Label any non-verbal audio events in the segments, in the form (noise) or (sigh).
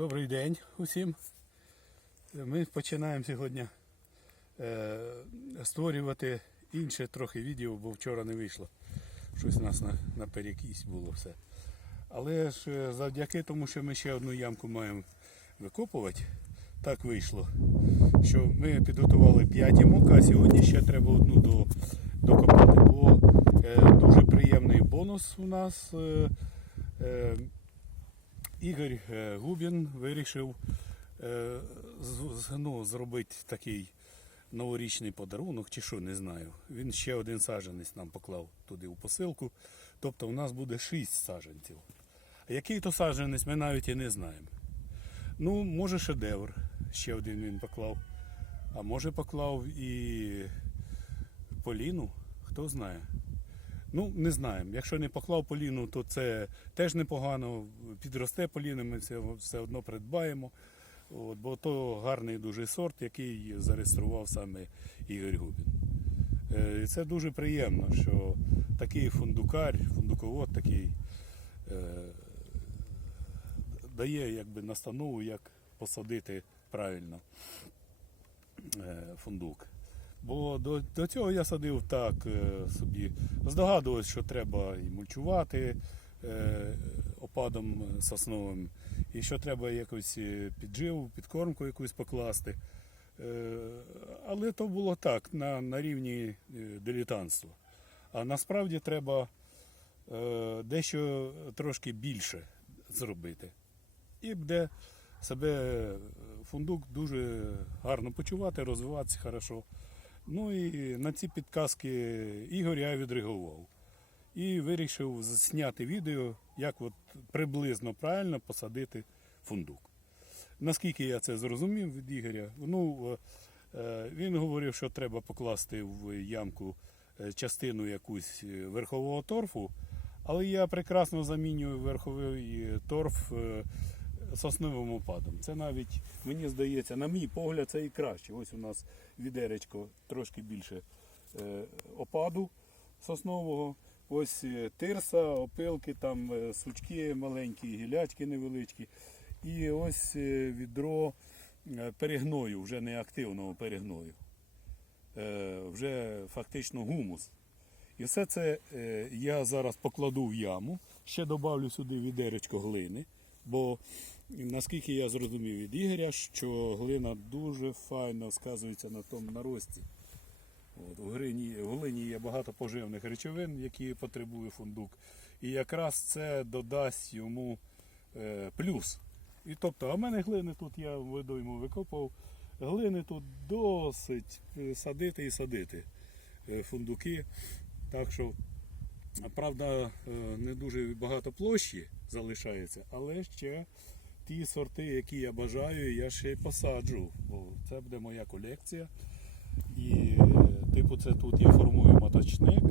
Добрий день усім. Ми починаємо сьогодні е, створювати інше трохи відео, бо вчора не вийшло. Щось у нас на, перекість було все. Але ж е, завдяки тому, що ми ще одну ямку маємо викопувати, так вийшло, що ми підготували 5 ямок, а сьогодні ще треба одну до, докопати. Бо е, дуже приємний бонус у нас. Ігор е, Губін вирішив е, ну, зробити такий новорічний подарунок, чи що, не знаю. Він ще один саджанець нам поклав туди у посилку. Тобто у нас буде шість саджанців. А який то саджанець, ми навіть і не знаємо. Ну, може шедевр, ще один він поклав. А може поклав і Поліну, хто знає. Ну, не знаємо. Якщо не поклав поліну, то це теж непогано. Підросте поліна, ми все, все одно придбаємо. От, бо то гарний дуже сорт, який зареєстрував саме Ігор Губін. Е, І це дуже приємно, що такий фундукар, фундуковод такий е, дає якби, настанову, як посадити правильно е, фундук. Бо до, до цього я садив так е, собі. Здогадувався, що треба і мульчувати е, опадом сосновим, і що треба якось е, підживу, підкормку якусь покласти. Е, але то було так, на, на рівні е, дилетантства. А насправді треба е, дещо трошки більше зробити. І буде себе фундук дуже гарно почувати, розвиватися хорошо. Ну і на ці підказки Ігор я відреагував. І вирішив зняти відео, як от приблизно правильно посадити фундук. Наскільки я це зрозумів від Ігоря, ну, е, е, він говорив, що треба покласти в ямку е, частину якусь верхового торфу, але я прекрасно замінюю верховий торф сосновим опадом. Це навіть, мені здається, на мій погляд, це і краще. Ось у нас відеречко трошки більше е, опаду соснового. Ось е, тирса, опилки, там е, сучки маленькі, гілячки невеличкі. І ось відро перегною, вже не активного перегною. Вже фактично гумус. І все це я зараз покладу в яму. Ще додавлю сюди відеречко глини. Бо наскільки я зрозумів від Ігоря, що глина дуже файно сказується на тому нарості. От, у, глині, в глині є багато поживних речовин, які потребує фундук. І якраз це додасть йому е, плюс. І тобто, а в мене глини тут я водойму викопав. Глини тут досить е, садити і садити е, фундуки. Так що, правда, е, не дуже багато площі залишається, але ще ті сорти, які я бажаю, я ще й посаджу. Бо це буде моя колекція. І типу це тут я формую моточник.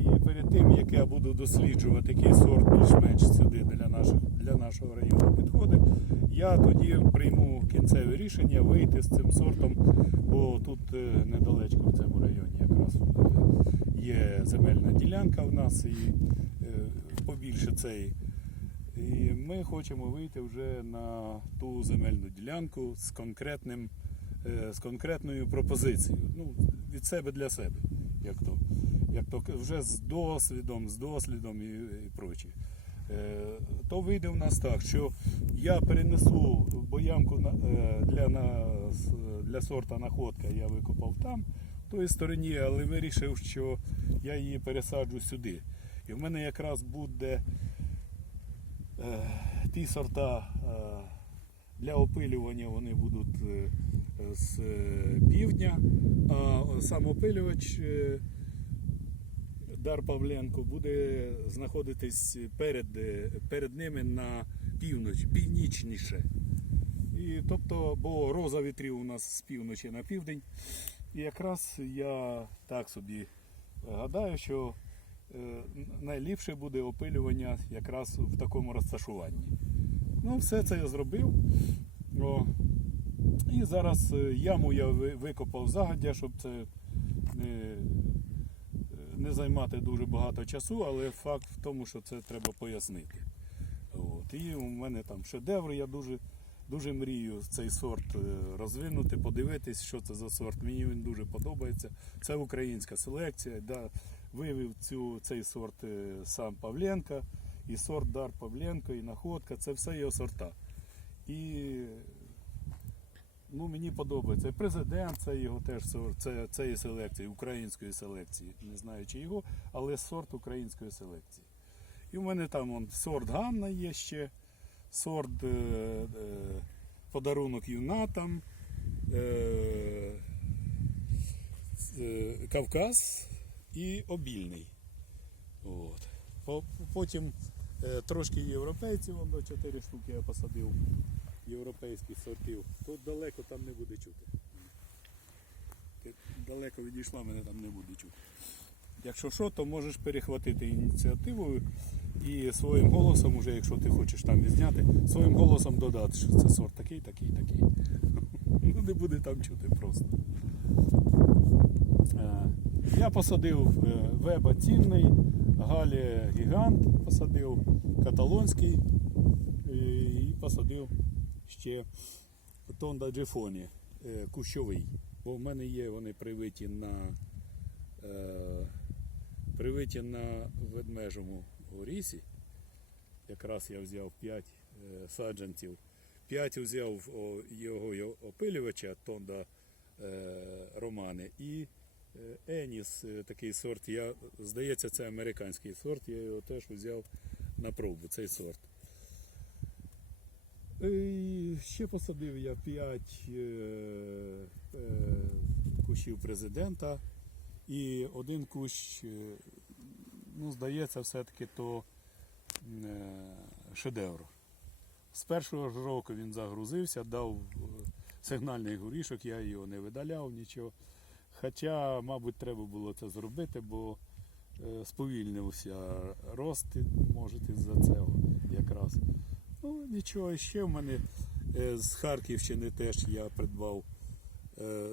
І перед тим, як я буду досліджувати, який сорт більш-менш сюди для, наших, для нашого району підходить, я тоді прийму кінцеве рішення вийти з цим сортом, бо тут е, недалечко в цьому районі якраз е, є земельна ділянка в нас і е, побільше цієї. І ми хочемо вийти вже на ту земельну ділянку з конкретним, е, з конкретною пропозицією. Ну, від себе для себе, як то, як то вже з досвідом, з дослідом і, і прочі. Е, То вийде в нас так, що я перенесу боямку е, для, для сорта находка, я викопав там, в той стороні, але вирішив, що я її пересаджу сюди. І в мене якраз буде ті сорта е, для опилювання вони будуть е, з е, півдня, а сам опилювач е, Дар Павленко буде знаходитись перед, е, перед ними на північ, північніше. І, тобто, бо роза вітрів у нас з півночі на південь. І якраз я так собі гадаю, що е, найліпше буде опилювання якраз в такому розташуванні. Ну, все це я зробив. О. І зараз е, яму я викопав загодя, щоб це не, не займати дуже багато часу, але факт в тому, що це треба пояснити. От. І у мене там шедевр, я дуже Дуже мрію цей сорт е, розвинути, подивитись, що це за сорт. Мені він дуже подобається. Це українська селекція. Да, вивів цю, цей сорт е, сам Павленко, і сорт Дар Павленко, і Находка. Це все його сорта. І ну, мені подобається. Президент це його теж сорт, це, цієї селекції, української селекції. Не знаю, чи його, але сорт української селекції. І в мене там он, сорт Ганна є ще, сорт е, е, подарунок юнатам, е, е, Кавказ і обільний. От. Потім е, трошки європейців, вон до 4 штуки я посадив європейських сортів. Тут далеко там не буде чути. Ти далеко відійшла, мене там не буде чути. Якщо що, то можеш перехватити ініціативу і своїм голосом, уже, якщо ти хочеш там відзняти, своїм голосом додати, що це сорт такий, такий, такий. (laughs) Ну, не буде там чути просто. Я посадив е, веба цінний, Галі гігант посадив, каталонський е, і посадив ще Тонда Джефоні, е, кущовий. Бо в мене є вони привиті на, привиті на ведмежому горісі. Якраз я взяв 5 саджанців. 5 взяв його опилювача Тонда Романи і Еніс, е, такий сорт. Я, здається, це американський сорт, я його теж взяв на пробу, цей сорт. І ще посадив я 5 е, е, кущів президента і один кущ, е, ну, здається, все-таки то е, шедевр. З першого ж року він загрузився, дав е, сигнальний горішок, я його не видаляв, нічого. Хоча, мабуть, треба було це зробити, бо е, сповільнився рост, може, із-за цього якраз. Ну, нічого, ще в мене е, з Харківщини теж я придбав е,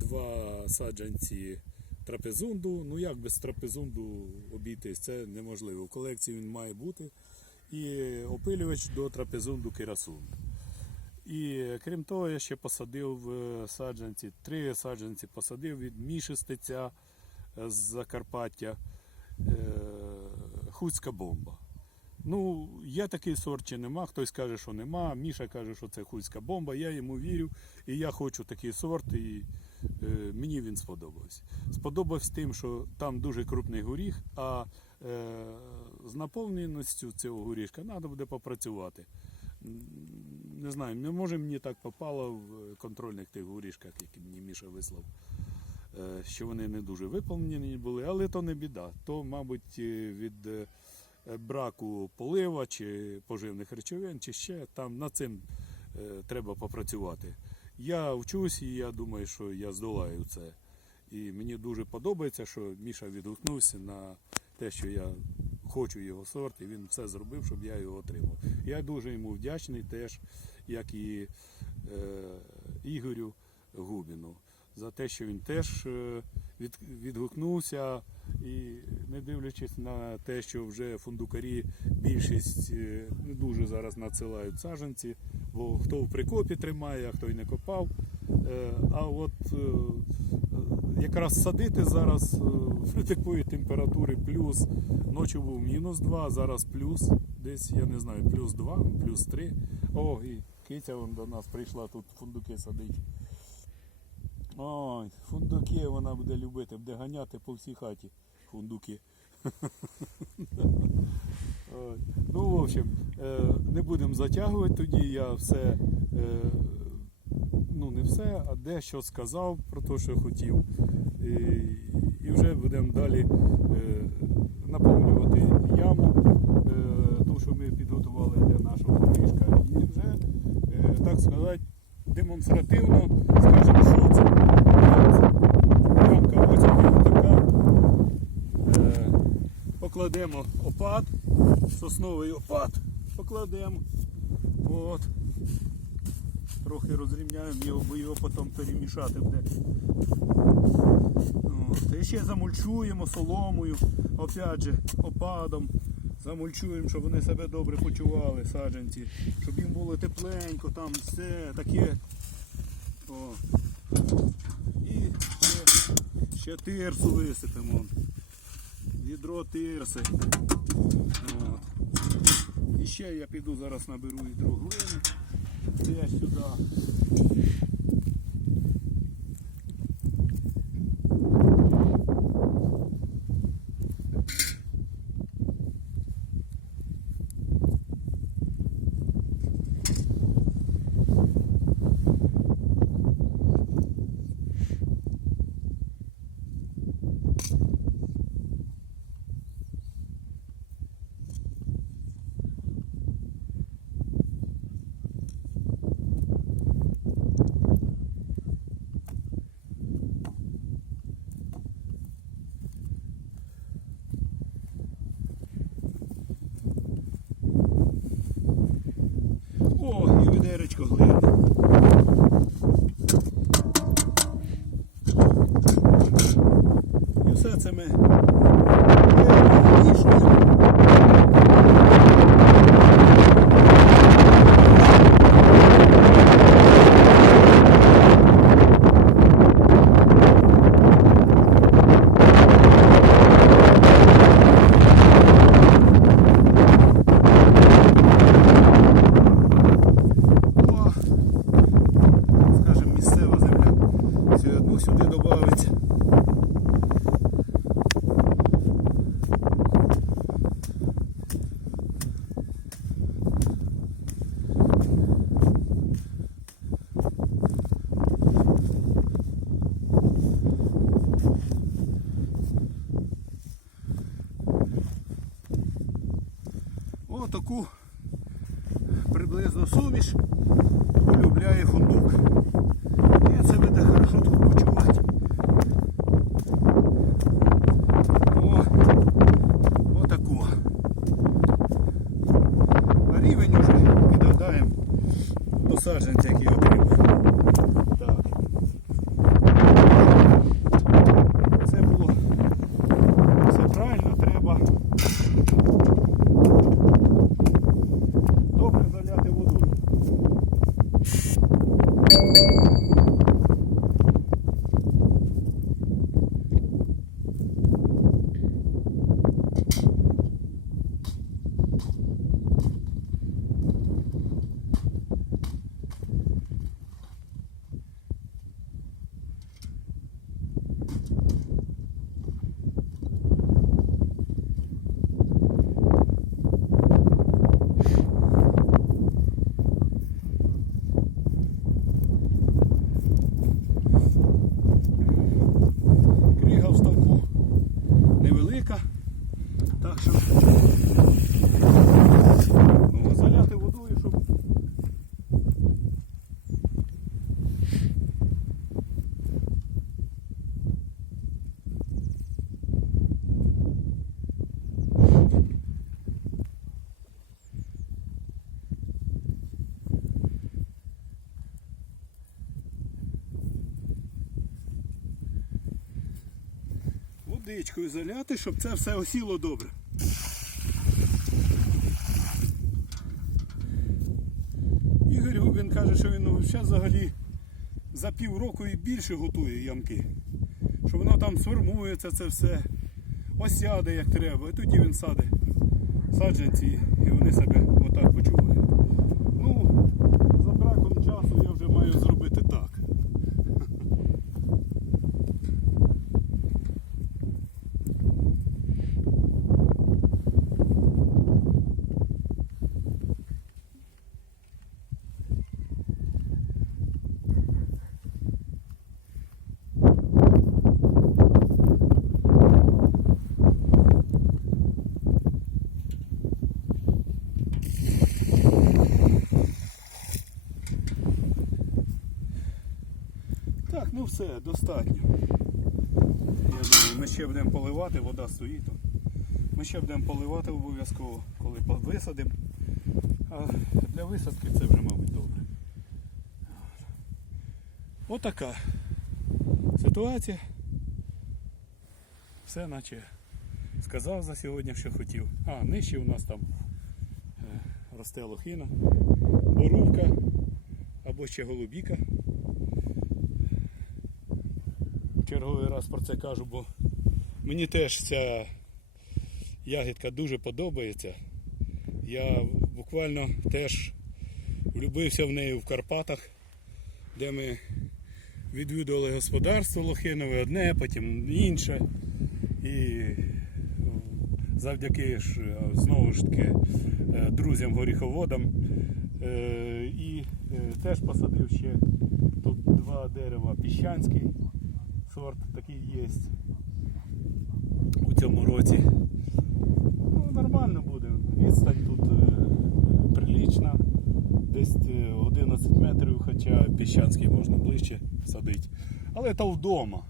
два саджанці трапезунду. Ну як без трапезунду обійтись, це неможливо. В колекції він має бути. І опилювач до трапезунду керасун. І крім того, я ще посадив е, саджанці, три саджанці посадив від мішистиця з Закарпаття, е, хуцька бомба. Ну, є такий сорт чи нема, хтось каже, що нема. Міша каже, що це хуцька бомба. Я йому вірю, і я хочу такий сорт, і е, мені він сподобався. Сподобався тим, що там дуже крупний горіх, а е, з наповненістю цього горішка треба буде попрацювати. Не знаю, не може мені так попало в контрольних тих горішках, які мені Міша вислав. е, Що вони не дуже виповнені були, але то не біда. То, мабуть, е, від е, браку полива чи поживних речовин, чи ще там над цим треба попрацювати. Я вчусь і я думаю, що я здолаю це. І мені дуже подобається, що Міша відгукнувся на те, що я хочу його сорт, і він все зробив, щоб я його отримав. Я дуже йому вдячний теж, як і е, Ігорю Губіну, за те, що він теж е, від, відгукнувся. І не дивлячись на те, що вже фундукарі більшість е, не дуже зараз надсилають саджанці, бо хто в прикопі тримає, а хто й не копав. А от якраз садити зараз при такої температури плюс, ночі був мінус 2, зараз плюс, десь, я не знаю, плюс 2, плюс 3. О, і киця до нас прийшла тут фундуки садить. Ой, фундуки вона буде любити, буде ганяти по всій хаті фундуки. (laughs) Ну, в общем, е, не будемо затягувати тоді. Я все, е, ну не все, а дещо сказав про те, що хотів. І, вже будемо далі е, наповнювати яму, ту, що ми підготували для нашого ліжка. І вже, так сказати, демонстративно скажемо, що це. Ямка ось така. Е, покладемо опад, сосновий опад покладемо. От. Трохи розрівняємо його, бо його потім перемішати буде. От. І ще замульчуємо соломою, опять же, опадом Замульчуємо, щоб вони себе добре почували, саджанці, щоб їм було тепленько, там все таке. О. І ще, ще тирсу висипемо. Відро тирси. От. І ще я піду зараз наберу відро глини. Теж сюди. Таку приблизно суміш полюбляє фундук. І це буде хорошо тут почувати. О, отаку. А рівень уже відгадаємо до саджанця, який отримав. Так. Це було все правильно, треба добре заляти водою. Кріга в ставку невелика. Так що ну, заляти водою, щоб водичкою заляти, щоб це все осіло добре. Ігор Губін каже, що він взагалі за півроку і більше готує ямки. Що воно там сформується це все, осяде як треба, і тоді він саде саджанці і вони себе отак почувають. Ну, за браком часу я вже маю зробити так. Так, ну все, достатньо. Я думаю, ми ще будемо поливати, вода стоїть тут. Ми ще будемо поливати обов'язково, коли висадимо. А для висадки це вже, мабуть, добре. Отака ситуація. Все наче сказав за сьогодні, що хотів. А, нижче у нас там е, росте лохина, борувка або ще голубіка. Черговий раз про це кажу, бо мені теж ця ягідка дуже подобається. Я буквально теж влюбився в неї в Карпатах, де ми відвідували господарство лохинове одне, потім інше. І завдяки ж знову ж таки е, друзям-горіховодам. Е, І е, теж посадив ще тут два дерева піщанський сорт такий є у цьому році. Ну, нормально буде. Відстань тут е, прилічна, десь е, 11 метрів, хоча піщанський можна ближче садити. Але то вдома.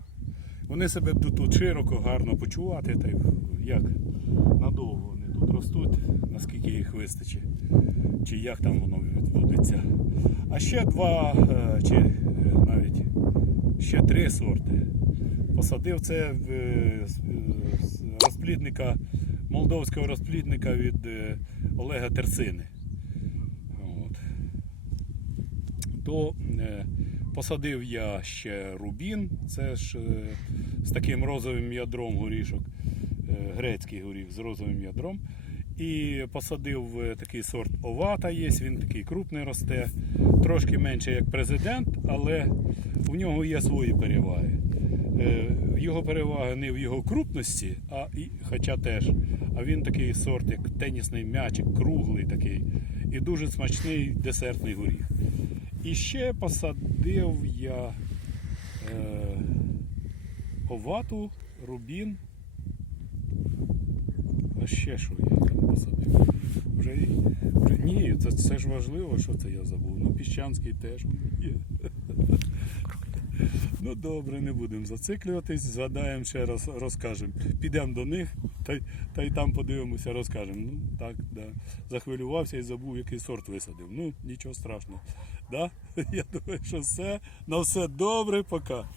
Вони себе будуть тут широко, гарно почувати, та як надовго вони тут ростуть, наскільки їх вистачить, чи як там воно відбудеться. А ще два, е, чи е, навіть ще три сорти. Посадив це в е, е, розплідника, молдовського розплідника від е, Олега Терсини. От. То посадив я ще рубін, це ж з таким розовим ядром горішок, грецький горіх з розовим ядром. І посадив такий сорт овата є, він такий крупний росте, трошки менше як президент, але у нього є свої переваги. Е, Його перевага не в його крупності, а і, хоча теж. А він такий сорт, як тенісний м'ячик, круглий такий, і дуже смачний десертний горіх. І ще посадив я е, овату, рубін. А ще що я там посадив? Вже, вже ні, це, це ж важливо, що це я забув. Ну, піщанський теж є. Ну добре, не будемо зациклюватись, згадаємо ще раз, розкажемо. Підемо до них, та, й- та й там подивимося, розкажемо. Ну так, да. Захвилювався і забув, який сорт висадив. Ну, нічого страшного. Да? (laughs) Я думаю, що все. На все добре, пока.